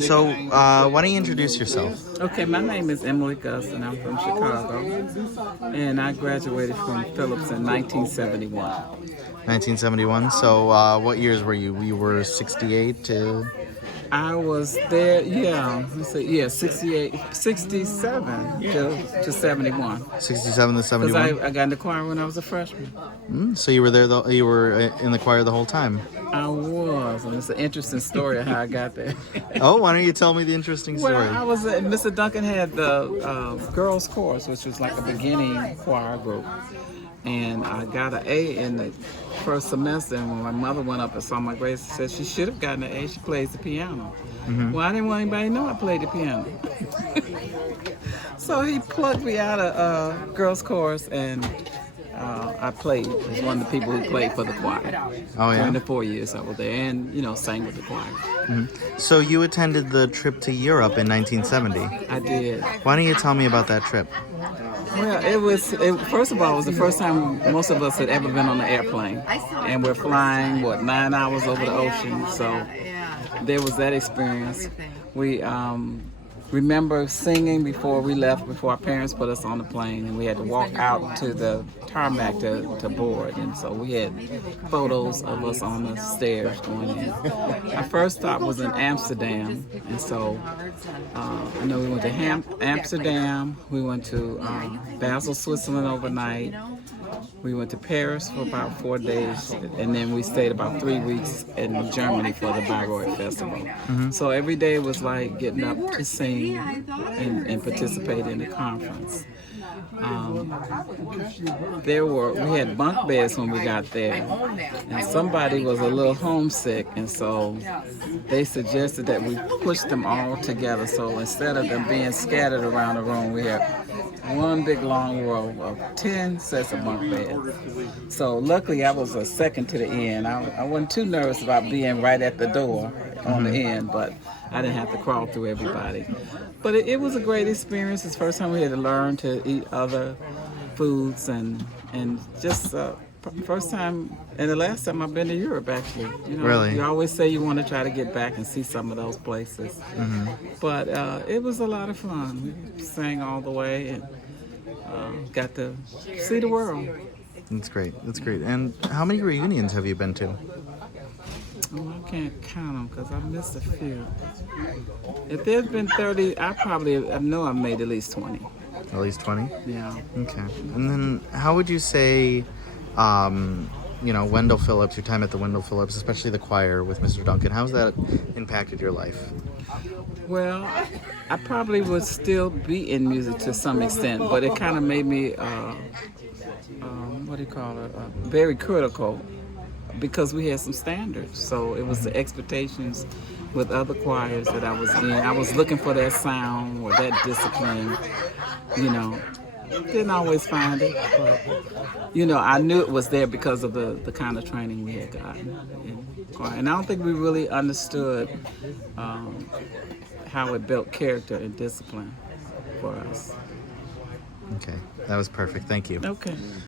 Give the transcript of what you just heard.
So, why don't you introduce yourself? Okay, my name is Emily Guss, and I'm from Chicago. And I graduated from Phillips in 1971. 1971. So, what years were you? You were 68 to. I was there, yeah, let's see, yeah, 68, 67 to 71. 67 to Because 71. I got in the choir when I was a freshman. So you were there. You were in the choir the whole time. I was, and it's an interesting story of how I got there. Oh, why don't you tell me the interesting story? Well, I was, Mr. Duncan had the girls' chorus, which was like a beginning choir group. And I got an A in the first semester, and when my mother went up and saw my grades, she said she should have gotten an A. She plays the piano. Well, I didn't want anybody to know I played the piano. So he plugged me out of girls' chorus, and I played as one of the people who played for the choir. Oh, yeah? During the 4 years I was there, and sang with the choir. So you attended the trip to Europe in 1970. I did. Why don't you tell me about that trip? Well, first of all, it was the first time most of us had ever been on an airplane. And we're flying, 9 hours over the ocean. So there was that experience. We remember singing before we left, before our parents put us on the plane. And we had to walk out to the tarmac to board. And so we had photos of us on the stairs going in. Our first stop was in Amsterdam. And so I know we went to Amsterdam. We went to Basel, Switzerland overnight. We went to Paris for about 4 days, and then we stayed about 3 weeks in Germany for the Bayreuth Festival. So every day was like getting up to sing and participate in the conference. We had bunk beds when we got there, and somebody was a little homesick, and so they suggested that we push them all together. So instead of them being scattered around the room, we had one big long row of 10 sets of bunk beds. So luckily I was a second to the end. I wasn't too nervous about being right at the door on the end, but I didn't have to crawl through everybody. But it was a great experience. It's the first time we had to learn to eat other foods and just first time and the last time I've been to Europe, actually. Really? You always say you want to try to get back and see some of those places. But it was a lot of fun. We sang all the way and got to see the world. That's great. That's great. And how many reunions have you been to? Oh, I can't count them because I missed a few. If there's been 30, I know I've made at least 20. At least 20? Yeah. Okay. And then how would you say, Wendell Phillips, your time at the Wendell Phillips, especially the choir with Mr. Duncan, how's that impacted your life? Well, I probably would still be in music to some extent, but it kind of made me, very critical because we had some standards. So it was the expectations with other choirs that I was in. I was looking for that sound or that discipline, Didn't always find it, but, I knew it was there because of the kind of training we had gotten in choir. And I don't think we really understood how it built character and discipline for us. Okay, that was perfect. Thank you. Okay.